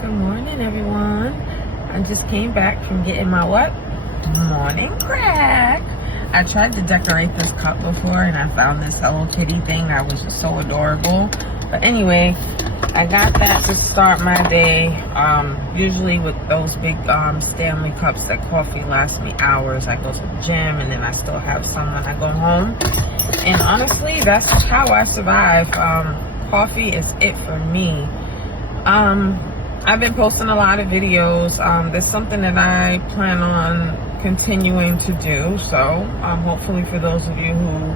Good morning, everyone. I just came back from getting my what? Morning crack. I tried to decorate this cup before and I found this Hello Kitty thing that was just so adorable. But anyway, I got that to start my day. Usually with those big Stanley cups, that coffee lasts me hours. I go to the gym and then I still have some when I go home. And honestly, that's how I survive. Coffee is it for me. I've been posting a lot of videos. There's something that I plan on continuing to do. So hopefully for those of you who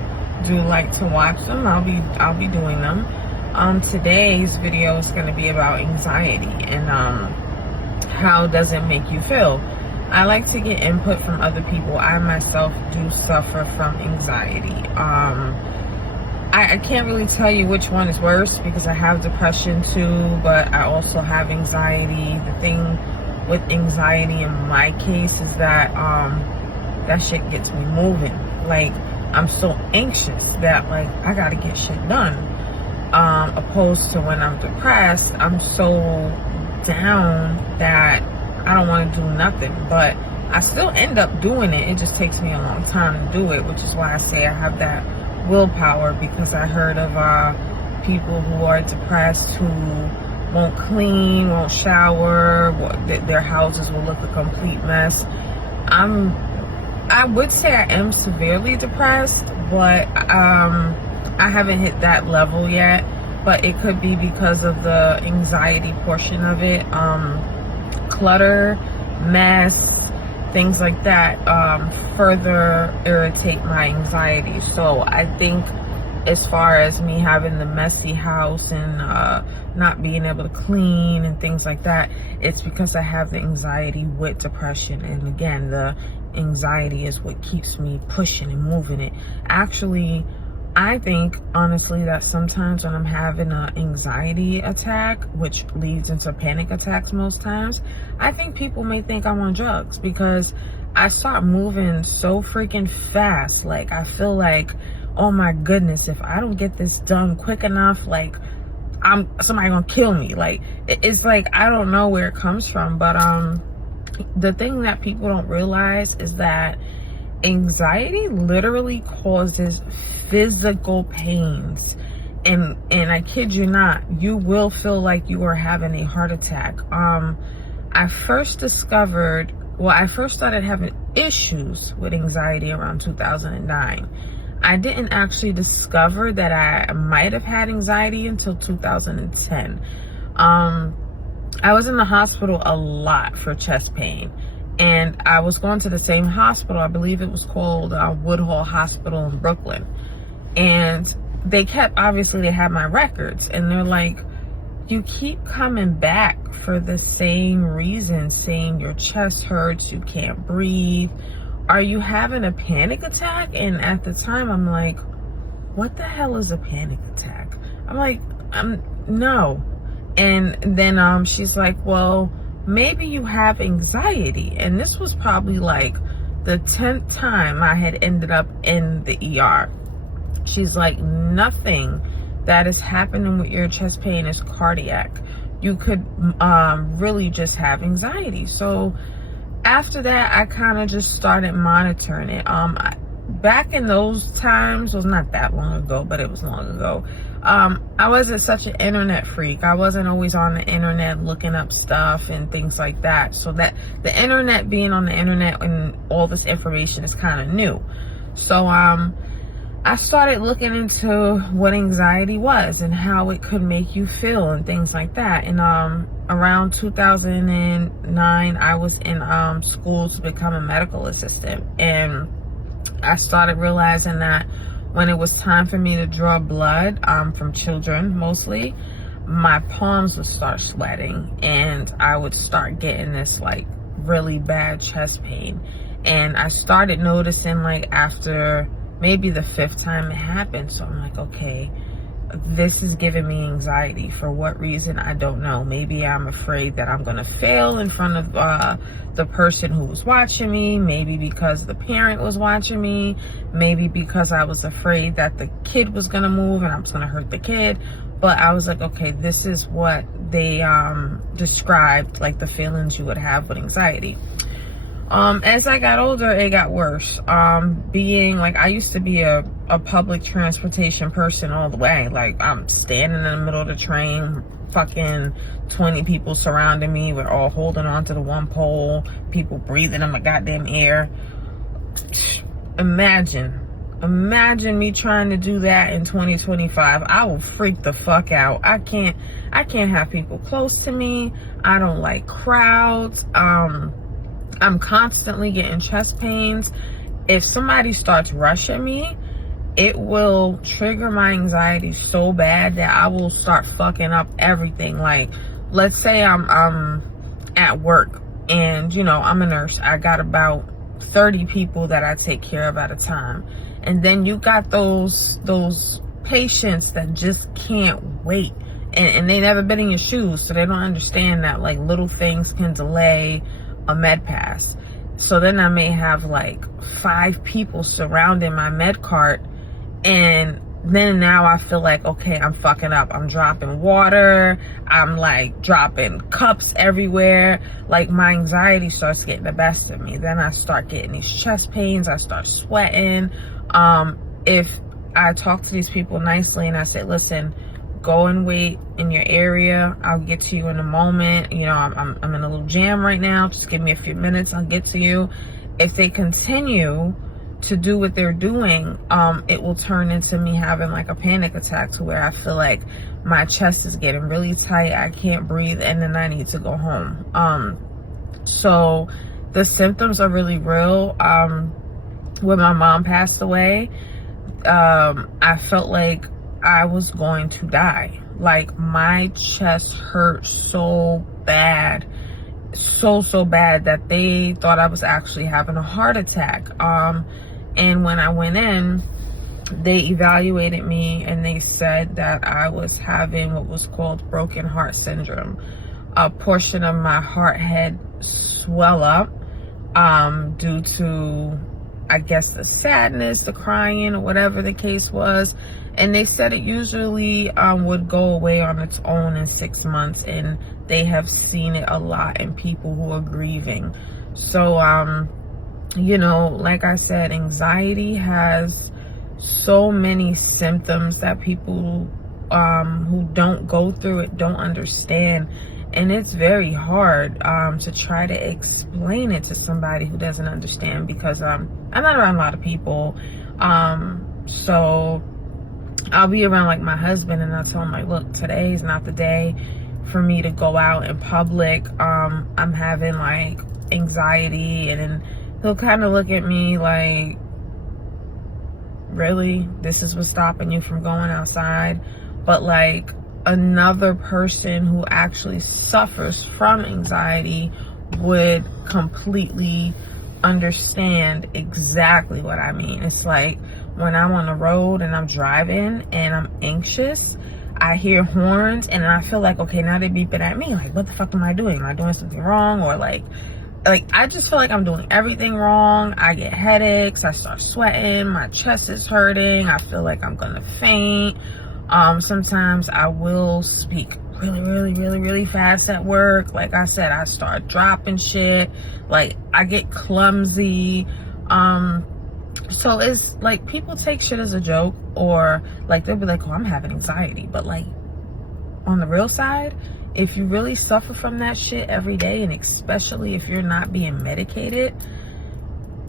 do like to watch them, I'll be doing them. Today's video is going to be about anxiety and how does it make you feel. I like to get input from other people. I myself do suffer from anxiety. I can't really tell you which one is worse because I have depression too, but I also have anxiety. The thing with anxiety in my case is that that shit gets me moving. Like, I'm so anxious that like I gotta get shit done. Opposed to when I'm depressed, I'm so down that I don't want to do nothing, but I still end up doing it. It just takes me a long time to do it, which is why I say I have that willpower, because I heard of people who are depressed who won't clean, won't shower, their houses will look a complete mess. I would say I am severely depressed, but I haven't hit that level yet, but it could be because of the anxiety portion of it. Clutter, mess, things like that further irritate my anxiety. So I think as far as me having the messy house and not being able to clean and things like that, it's because I have the anxiety with depression. And again, the anxiety is what keeps me pushing and moving it. Actually, I think honestly that sometimes when I'm having an anxiety attack, which leads into panic attacks most times, I think people may think I'm on drugs because I start moving so freaking fast. Like, I feel like, oh my goodness, if I don't get this done quick enough, like somebody gonna kill me. Like, it's like, I don't know where it comes from, but the thing that people don't realize is that anxiety literally causes physical pains, and I kid you not, you will feel like you are having a heart attack. I first started having issues with anxiety around 2009. I didn't actually discover that I might have had anxiety until 2010. I was in the hospital a lot for chest pain. And I was going to the same hospital. I believe it was called Woodhull Hospital in Brooklyn. And they had my records. And they're like, you keep coming back for the same reason, saying your chest hurts, you can't breathe. Are you having a panic attack? And at the time, I'm like, what the hell is a panic attack? I'm like, no. And then she's like, well, maybe you have anxiety. And this was probably like the 10th time I had ended up in the ER. She's like, nothing that is happening with your chest pain is cardiac. You could really just have anxiety. So after that, I kind of just started monitoring it. Back in those times, was not that long ago, but it was long ago. I wasn't such an internet freak. I wasn't always on the internet looking up stuff and things like that. So that the internet, being on the internet and all this information is kind of new. So I started looking into what anxiety was and how it could make you feel and things like that. And around 2009, I was in school to become a medical assistant, and I started realizing that when it was time for me to draw blood from children mostly, my palms would start sweating and I would start getting this like really bad chest pain. And I started noticing like after maybe the 5th time it happened. So I'm like, okay, this is giving me anxiety. For what reason? I don't know. Maybe I'm afraid that I'm gonna fail in front of the person who was watching me. Maybe because the parent was watching me. Maybe because I was afraid that the kid was gonna move and I was gonna hurt the kid. But I was like, okay, this is what they described like the feelings you would have with anxiety. As I got older, it got worse. Being like, I used to be a public transportation person all the way. Like, I'm standing in the middle of the train, fucking 20 people surrounding me. We're all holding on to the one pole, people breathing in my goddamn air. Imagine me trying to do that in 2025. I will freak the fuck out. I can't have people close to me. I don't like crowds. I'm constantly getting chest pains. If somebody starts rushing me, it will trigger my anxiety so bad that I will start fucking up everything. Like, let's say I'm at work and, you know, I'm a nurse. I got about 30 people that I take care of at a time. And then you got those patients that just can't wait. And they never been in your shoes, so they don't understand that like little things can delay a med pass. So then I may have like 5 people surrounding my med cart, and then now I feel like, okay, I'm fucking up. I'm dropping water. I'm like dropping cups everywhere. Like, my anxiety starts getting the best of me. Then I start getting these chest pains. I start sweating. If I talk to these people nicely and I say, listen, go and wait in your area, I'll get to you in a moment. You know, I'm in a little jam right now. Just give me a few minutes, I'll get to you. If they continue to do what they're doing, it will turn into me having like a panic attack, to where I feel like my chest is getting really tight, I can't breathe, and then I need to go home. So the symptoms are really real. When my mom passed away, I felt like I was going to die. Like, my chest hurt so bad, so bad, that they thought I was actually having a heart attack. And when I went in, they evaluated me and they said that I was having what was called broken heart syndrome. A portion of my heart had swell up due to, I guess, the sadness, the crying, or whatever the case was. And they said it usually would go away on its own in 6 months, and they have seen it a lot in people who are grieving. So, you know, like I said, anxiety has so many symptoms that people who don't go through it don't understand. And it's very hard to try to explain it to somebody who doesn't understand, because I'm not around a lot of people. So I'll be around like my husband, and I'll tell him like, look, today is not the day for me to go out in public. I'm having like anxiety, and then he'll kind of look at me like, really? This is what's stopping you from going outside? But like, another person who actually suffers from anxiety would completely understand exactly what I mean. It's like, when I'm on the road and I'm driving and I'm anxious, I hear horns and I feel like, okay, now they're beeping at me. Like, what the fuck am I doing? Am I doing something wrong? Or like I just feel like I'm doing everything wrong. I get headaches. I start sweating. My chest is hurting. I feel like I'm gonna faint. Sometimes I will speak really fast at work. Like I said, I start dropping shit. Like, I get clumsy. So it's like, people take shit as a joke, or like they'll be like, oh, I'm having anxiety. But like, on the real side, if you really suffer from that shit every day, and especially if you're not being medicated,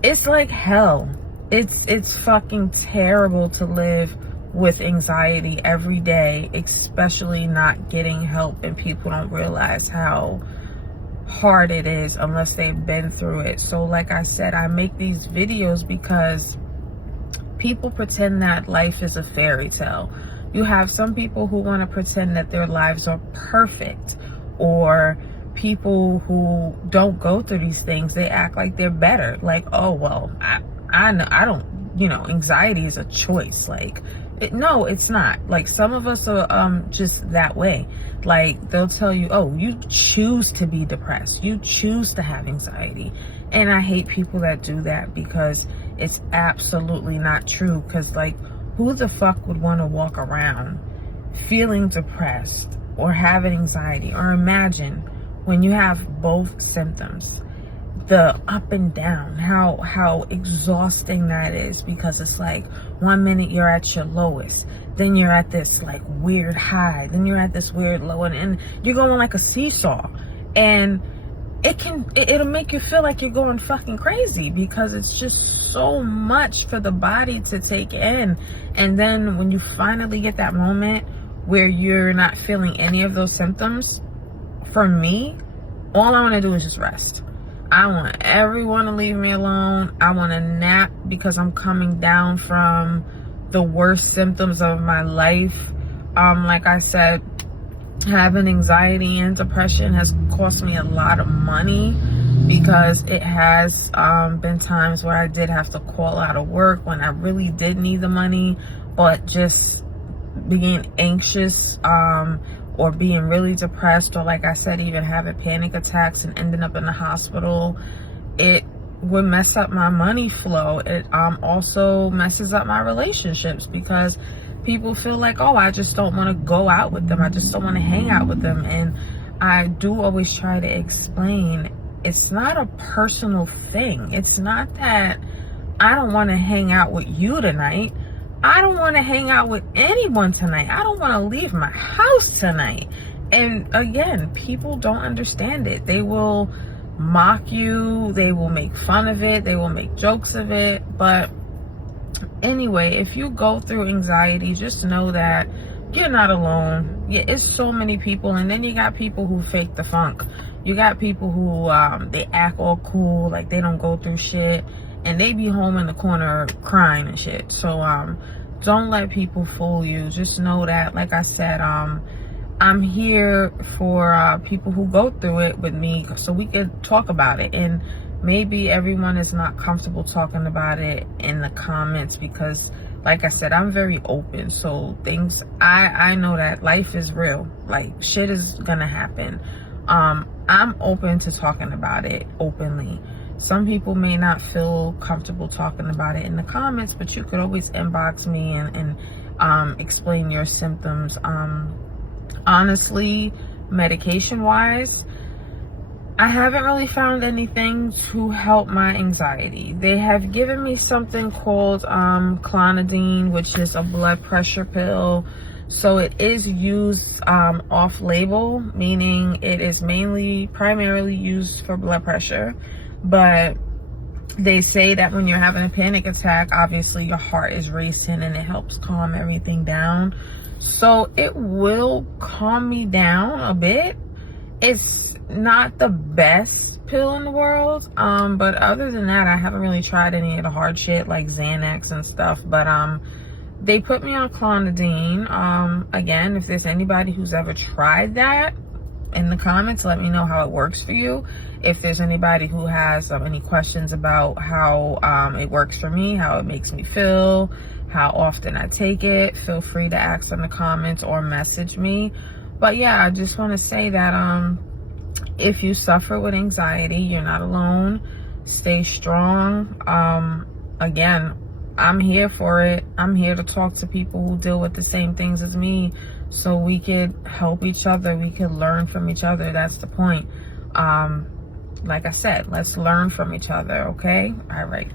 it's like hell. It's fucking terrible to live with anxiety every day, especially not getting help, and people don't realize how hard it is unless they've been through it. So like I said, I make these videos because people pretend that life is a fairy tale. You have some people who want to pretend that their lives are perfect, or people who don't go through these things, they act like they're better. Like, oh, well, I know, I don't, you know, anxiety is a choice. Like, no, it's not. Like, some of us are just that way. Like, they'll tell you, oh, you choose to be depressed, you choose to have anxiety. And I hate people that do that, because it's absolutely not true. Because like, who the fuck would want to walk around feeling depressed, or having anxiety, or imagine when you have both symptoms, the up and down, how exhausting that is, because it's like 1 minute you're at your lowest, then you're at this like weird high, then you're at this weird low, and you're going like a seesaw, and it'll make you feel like you're going fucking crazy, because it's just so much for the body to take in. And then when you finally get that moment where you're not feeling any of those symptoms, for me, all I want to do is just rest. I want everyone to leave me alone. I want to nap, because I'm coming down from the worst symptoms of my life. Like I said, having anxiety and depression has cost me a lot of money, because it has been times where I did have to call out of work when I really did need the money, but just being anxious or being really depressed, or like I said, even having panic attacks and ending up in the hospital, it would mess up my money flow. It also messes up my relationships, because people feel like, oh, I just don't want to go out with them, I just don't want to hang out with them. And I do always try to explain, it's not a personal thing. It's not that I don't want to hang out with you tonight. I don't want to hang out with anyone tonight. I don't want to leave my house tonight. And again, people don't understand it. They will mock you, they will make fun of it, they will make jokes of it. But anyway, if you go through anxiety, just know that you're not alone. Yeah, it's so many people. And then you got people who fake the funk. You got people who they act all cool, like they don't go through shit, and they be home in the corner crying and shit. So don't let people fool you. Just know that, like I said, I'm here for people who go through it with me, so we could talk about it. And maybe everyone is not comfortable talking about it in the comments, because like I said, I'm very open. So things, I know that life is real, like shit is gonna happen. I'm open to talking about it openly. Some people may not feel comfortable talking about it in the comments, but you could always inbox me and explain your symptoms. Honestly, medication wise, I haven't really found anything to help my anxiety. They have given me something called Clonidine, which is a blood pressure pill. So it is used off label, meaning it is primarily used for blood pressure. But they say that when you're having a panic attack, obviously your heart is racing, and it helps calm everything down. So it will calm me down a bit. It's not the best pill in the world, but other than that, I haven't really tried any of the hard shit like Xanax and stuff. But they put me on Clonidine. Again, if there's anybody who's ever tried that, in the comments, let me know how it works for you. If there's anybody who has any questions about how it works for me, how it makes me feel, how often I take it, feel free to ask in the comments or message me. But yeah, I just want to say that if you suffer with anxiety, you're not alone. Stay strong. Again, I'm here for it. I'm here to talk to people who deal with the same things as me, so we could help each other. We could learn from each other. That's the point. Like I said, let's learn from each other, okay? All right.